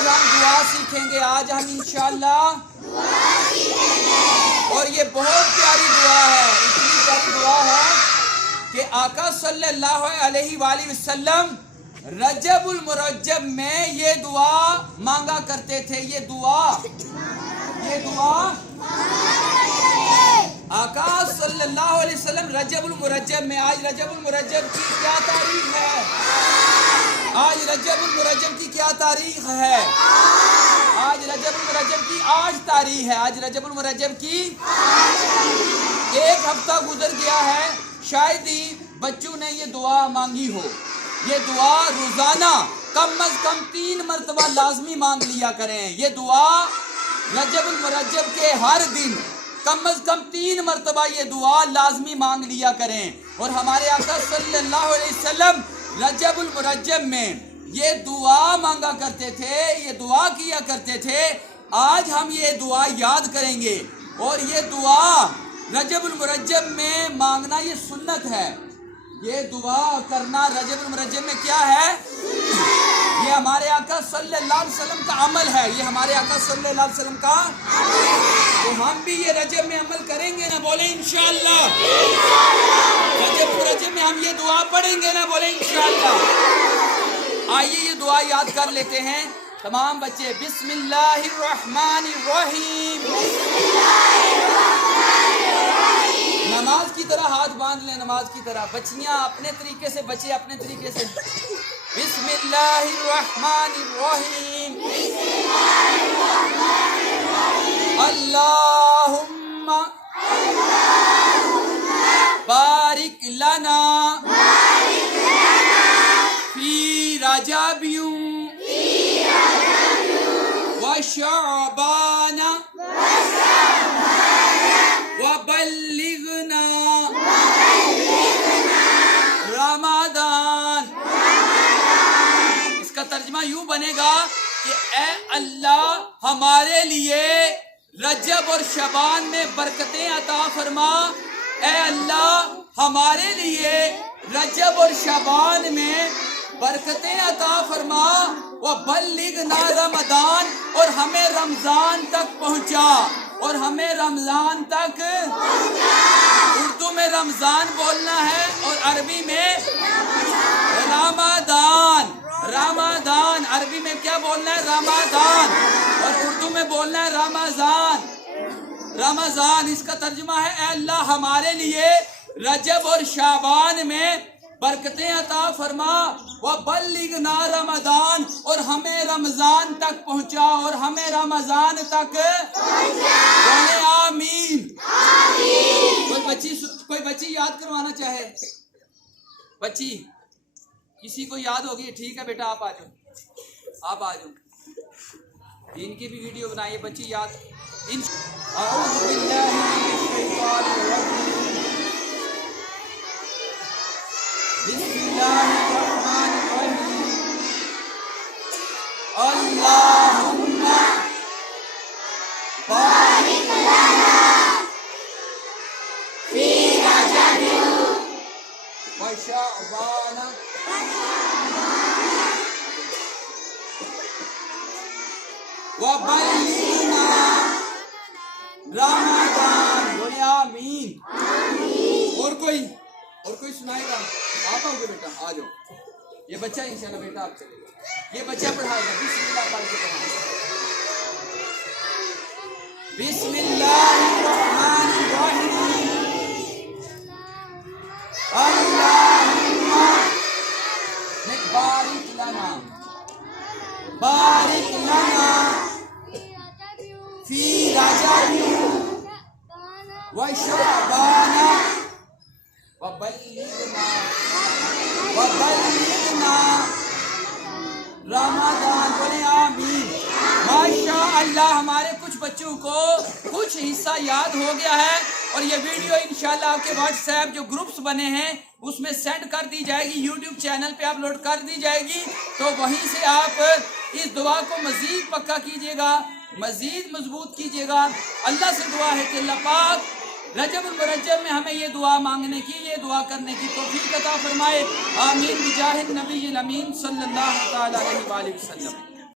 آج ہم دعا سیکھیں گے، آج ہم انشاءاللہ اور یہ بہت پیاری دعا ہے، اتنی پیاری دعا ہے کہ آقا صلی اللہ علیہ وآلہ وسلم رجب المرجب میں یہ دعا مانگا کرتے تھے۔ یہ دعا آقا صلی اللہ علیہ وسلم رجب المرجب میں، آج رجب المرجب کی کیا تاریخ ہے؟ آج رجب المرجب کی کیا تاریخ ہے؟ آج رجب المرجب کی آج تاریخ ہے، آج رجب المرجب کی ایک ہفتہ گزر گیا ہے، شاید ہی بچوں نے یہ دعا مانگی ہو۔ یہ دعا روزانہ کم از کم 3 مرتبہ لازمی مانگ لیا کریں۔ یہ دعا رجب المرجب کے ہر دن کم از کم 3 مرتبہ یہ دعا لازمی مانگ لیا کریں۔ اور ہمارے آقا صلی اللہ علیہ وسلم رجب المرجب میں یہ دعا مانگا کرتے تھے، یہ دعا کیا کرتے تھے۔ آج ہم یہ دعا یاد کریں گے، اور یہ دعا رجب المرجب میں مانگنا یہ سنت ہے۔ یہ دعا کرنا رجب المرجب میں کیا ہے؟ یہ ہمارے آقا صلی اللہ علیہ وسلم کا عمل ہے، یہ ہمارے آقا صلی اللہ علیہ وسلم کا، تو ہم بھی یہ رجب میں عمل کریں گے نا، بولیں انشاءاللہ۔ رجب المرجب میں ہم یہ دعا پڑھیں گے نا، بولیں انشاءاللہ۔ آئیے یہ دعا یاد کر لیتے ہیں تمام بچے۔ بسم اللہ الرحمن الرحیم۔ نماز کی طرح ہاتھ باندھ لیں، نماز کی طرح۔ بچیاں اپنے طریقے سے، بچے اپنے طریقے سے۔ بسم اللہ الرحمن الرحیم۔ اللہم بارک لنا فی رجب وشعبان وبلغنا رمضان۔ اس کا ترجمہ یوں بنے گا کہ اے اللہ ہمارے لیے رجب اور شعبان میں برکتیں عطا فرما، اے اللہ ہمارے لیے رجب اور شعبان میں برکتیں عطا فرما، وبلغنا رمضان، اور ہمیں رمضان تک پہنچا، اور ہمیں رمضان تک اردو میں رمضان بولنا ہے، اور عربی میں رمضان۔ رمضان عربی میں کیا بولنا ہے؟ رمضان، اور اردو میں بولنا ہے رمضان۔ رمضان اس کا ترجمہ ہے اے اللہ ہمارے لیے رجب اور شعبان میں برکتیں عطا فرما، وبلغنا رمضان، اور ہمیں رمضان تک پہنچا، اور ہمیں رمضان تک پہنچا۔ آمین۔ کوئی بچی یاد کروانا چاہے؟ بچی کسی کو یاد ہوگی؟ ٹھیک ہے بیٹا، آپ آ جاؤ، آپ آ جاؤ، ان کی بھی ویڈیو بنائیے۔ بچی یاد اعوذ باللہ من الشیطان الرجیم، بسم اللہ الرحمن الرحیم، اللہم بارک لنا فی رجب وشعبان وبلغنا رمضان۔ بولے آمین۔ اور کوئی سنائے گا؟ آپ آؤ گے بیٹا، آ جاؤ۔ یہ بچہ انشاءاللہ بیٹا آپ چلے گا، یہ بچہ پڑھائے گا۔ بسم اللہ پڑھ کے پڑھائے۔ بسم اللہ الرحمن الرحیم، اللہم بارک لنا فی رجب وشعبان وبلغنا رمضان۔ بولے آمین۔ ماشاء اللہ ہمارے کچھ بچوں کو کچھ حصہ یاد ہو گیا ہے، اور یہ ویڈیو انشاءاللہ آپ کے واٹس ایپ جو گروپس بنے ہیں اس میں سینڈ کر دی جائے گی، یوٹیوب چینل پہ اپلوڈ کر دی جائے گی، تو وہیں سے آپ اس دعا کو مزید پکا کیجئے گا، مزید مضبوط کیجئے گا۔ اللہ سے دعا ہے کہ اللہ پاک رجب المرجب میں ہمیں یہ دعا مانگنے کی، یہ دعا کرنے کی توفیق عطا فرمائے۔ آمین بجاہ النبی الامین صلی اللہ تعالی علیہ وآلہ وسلم۔